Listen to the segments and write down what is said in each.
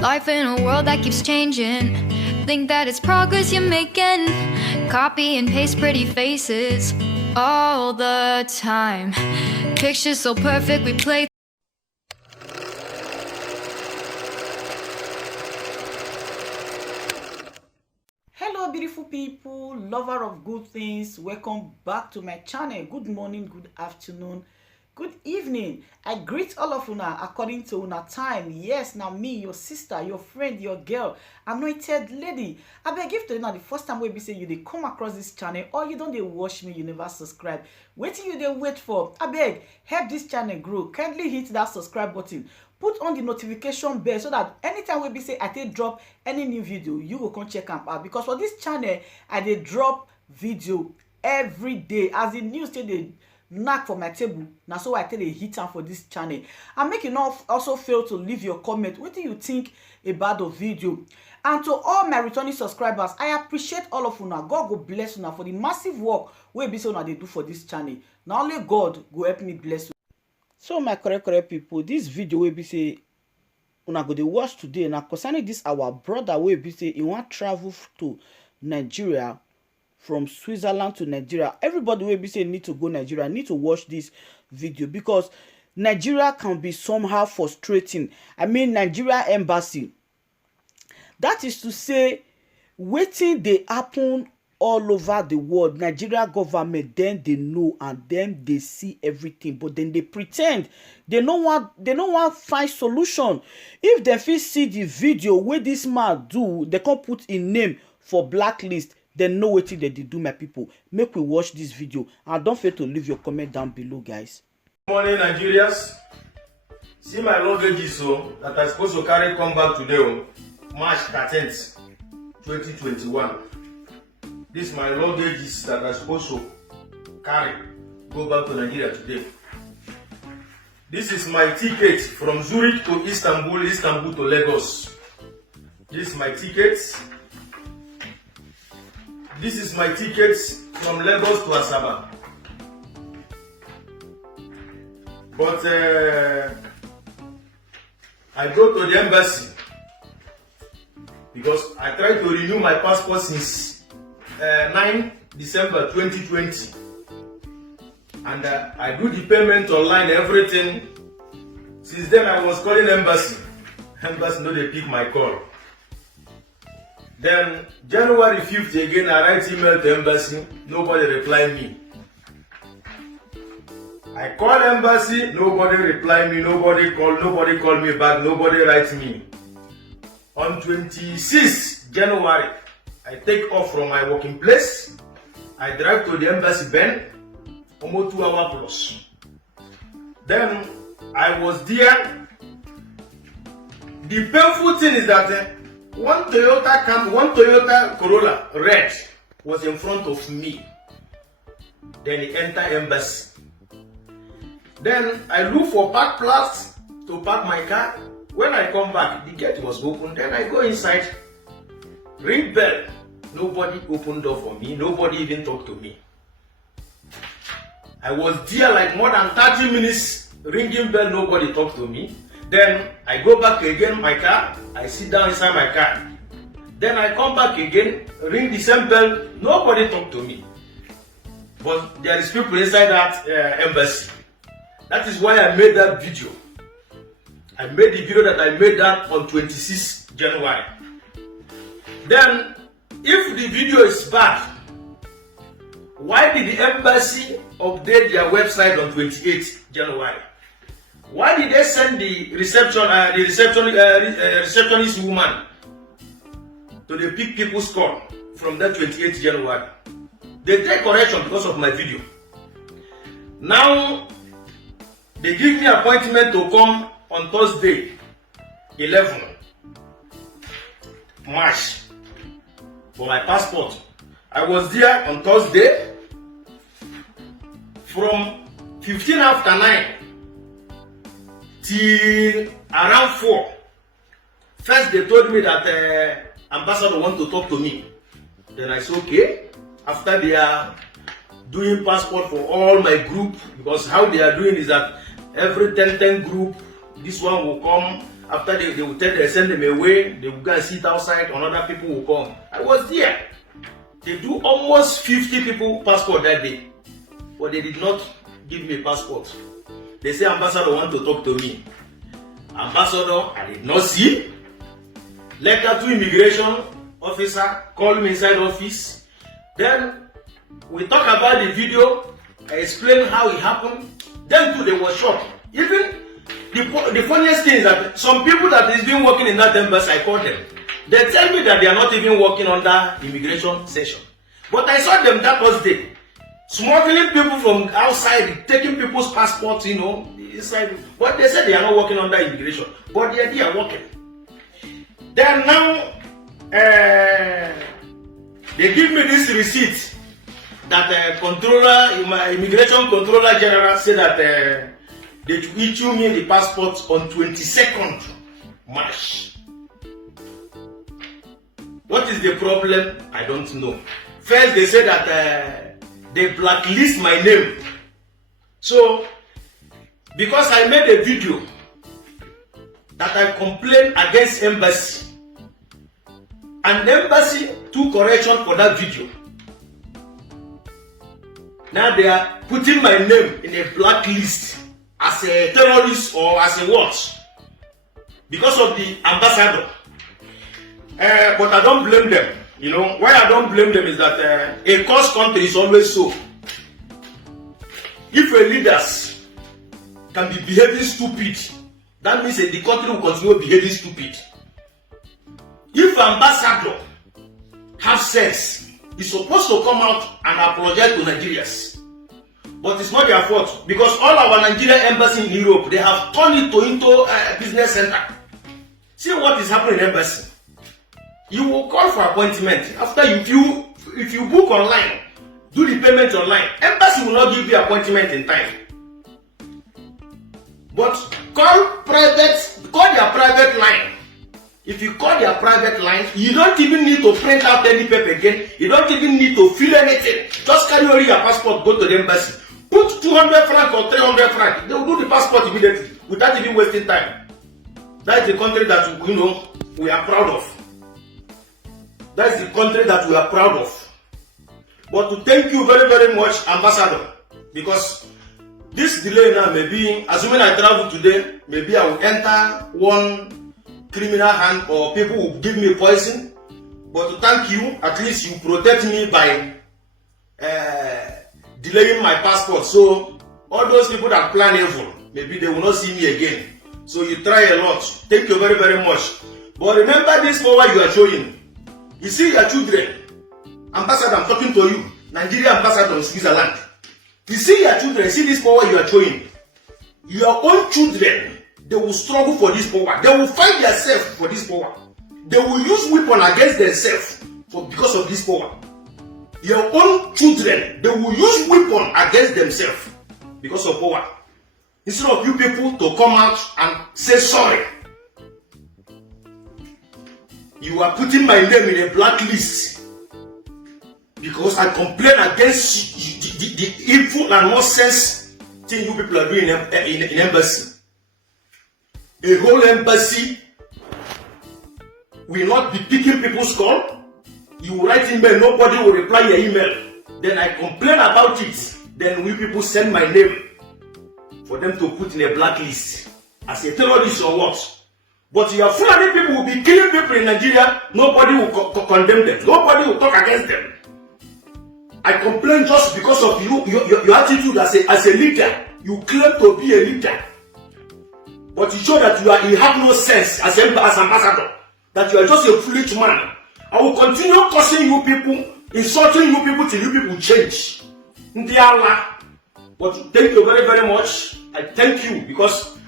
Life in a world that keeps changing. Think that it's progress you're making. Copy and paste pretty faces all the time. Pictures so perfect we play. Hello beautiful people, lover of good things, welcome back to my channel. Good morning, good afternoon, good evening. I greet all of una according to una time. Yes, now me, your sister, your friend, your girl, anointed lady. I beg if to now the first time we be say you dey come across this channel or you don't dey watch me, you never subscribe. Wetin you dey wait for? I beg help this channel grow. Kindly hit that subscribe button. Put on the notification bell so that anytime we be say I take drop any new video, you go come check am out. Because for this channel, I dey drop video every day. As the news say dey knack for my table, na so I take dey hit am for this channel. And make you not also fail to leave your comment. What do you think about the video? And to all my returning subscribers, I appreciate all of una. God go bless una for the massive work wey be say una dey do for this channel. Na only God go help me bless you. So my correct people, this video will be say una go dey watch today na concerning this our brother wey be say he wan travel to Nigeria from Switzerland to Nigeria. Everybody wey be say need to go Nigeria need to watch this video because Nigeria can be somehow frustrating. I mean Nigeria embassy. That is to say wetin dey happen all over the world. Nigeria government then they know and then they see everything, but then they pretend they no want find solution. If they fit see the video where this man do, they can put in name for blacklist. They know what they do, my people. Make we watch this video and don't forget to leave your comment down below, guys. Good morning, Nigerians. See my luggage so that I'm supposed to carry come back today, March 13th, 2021. This is my luggage that I'm supposed to carry, go back to Nigeria today. This is my ticket from Zurich to Istanbul, Istanbul to Lagos. This is my ticket. This is my ticket from Lagos to Asaba. But I go to the embassy because I tried to renew my passport since 9 December 2020, and I do the payment online, everything. Since then I was calling embassy no they pick my call. Then January 5th again I write email to embassy, nobody reply me. I call embassy, nobody reply me, nobody call me back, nobody write me. On 26th January I take off from my working place. I drive to the embassy Ben, almost 2 hours plus. Then I was there. The painful thing is that one Toyota Corolla red was in front of me. Then he entered embassy. Then I look for park place to park my car. When I come back, the gate was open. Then I go inside, ring bell. Nobody opened door for me. Nobody even talked to me. I was there like more than 30 minutes, ringing bell. Nobody talked to me. Then I go back again my car. I sit down inside my car. Then I come back again, ring the same bell. Nobody talked to me. But there is people inside that embassy. That is why I made that video. I made the video that I made that on 26 January. Then, if the video is bad, why did the embassy update their website on 28 January? Why did they send the receptionist woman to the pick people's call from that 28 January? They take correction because of my video. Now, they give me appointment to come on Thursday, 11 March. For my passport. I was there on Thursday from 15 after 9 till around 4. First they told me that ambassador want to talk to me. Then I said okay. After they are doing passport for all my group, because how they are doing is that every 10 group, this one will come After they will tell they send them away, they will go and sit outside, another people will come. I was there. They do almost 50 people passport that day, but they did not give me a passport. They say ambassador want to talk to me. Ambassador, I did not see. Letter to immigration officer, call me inside office. Then we talk about the video. I explain how it happened. Then too they were shocked. Even the funniest thing is that some people that has been working in that embassy, I call them. They tell me that they are not even working under immigration session. But I saw them that Thursday, smuggling people from outside, taking people's passports, you know, inside. But they said they are not working under immigration. But they are working. Then now, they give me this receipt that my immigration controller general said that they issue me the passport on 22nd March. What is the problem? I don't know. First, they said that they blacklist my name. So, because I made a video that I complained against embassy, and the embassy took correction for that video. Now they are putting my name in a blacklist as a terrorist or as a what? Because of the ambassador. But I don't blame them. You know, why I don't blame them is that a cursed country is always so. If a leaders can be behaving stupid, that means that the country will continue behaving stupid. If ambassador have sense, he's supposed to come out and apologize to Nigerians. But it's not their fault, because all our Nigerian embassy in Europe, they have turned it into a business center. See what is happening in embassy. You will call for appointment. After if you book online, do the payment online, embassy will not give you appointment in time. But call their private line. If you call their private line, you don't even need to print out any paper again. You don't even need to fill anything. Just carry only your passport, go to the embassy. Put 200 francs or 300 francs. They will do the passport immediately without even wasting time. That is the country that we are proud of. That's the country that we are proud of. But to thank you very, very much, Ambassador, because this delay now may be, assuming I travel today, maybe I will enter one criminal hand or people will give me poison. But to thank you, at least you protect me by delaying my passport. So all those people that plan evil, maybe they will not see me again. So you try a lot. Thank you very, very much. But remember this power you are showing. You see your children, Ambassador, I'm talking to you, Nigeria Ambassador in Switzerland. You see your children, see this power you are showing. Your own children, they will struggle for this power. They will fight themselves for this power. They will use weapon against themselves because of this power. Your own children, they will use weapon against themselves because of power. Instead of you people to come out and say sorry. You are putting my name in a blacklist because I complain against the evil and nonsense thing you people are doing in embassy. A whole embassy will not be picking people's call. You write email, nobody will reply your email. Then I complain about it. Then we people send my name for them to put in a blacklist as a terrorist or what. But your Fulani people will be killing people in Nigeria. Nobody will condemn them. Nobody will talk against them. I complain just because of your attitude as a leader. You claim to be a leader, but you show that you have no sense as ambassador. That you are just a foolish man. I will continue cursing you people, insulting you people till you people change. But thank you very, very much. I thank you because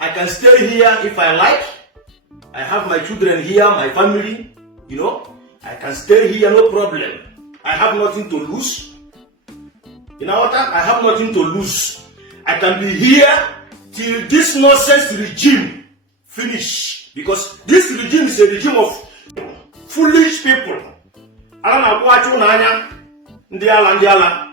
I can stay here if I like. I have my children here, my family, I can stay here, no problem. I have nothing to lose. You know what? I have nothing to lose. I can be here till this nonsense regime finish. Because this regime is a regime of foolish people. Ndiala.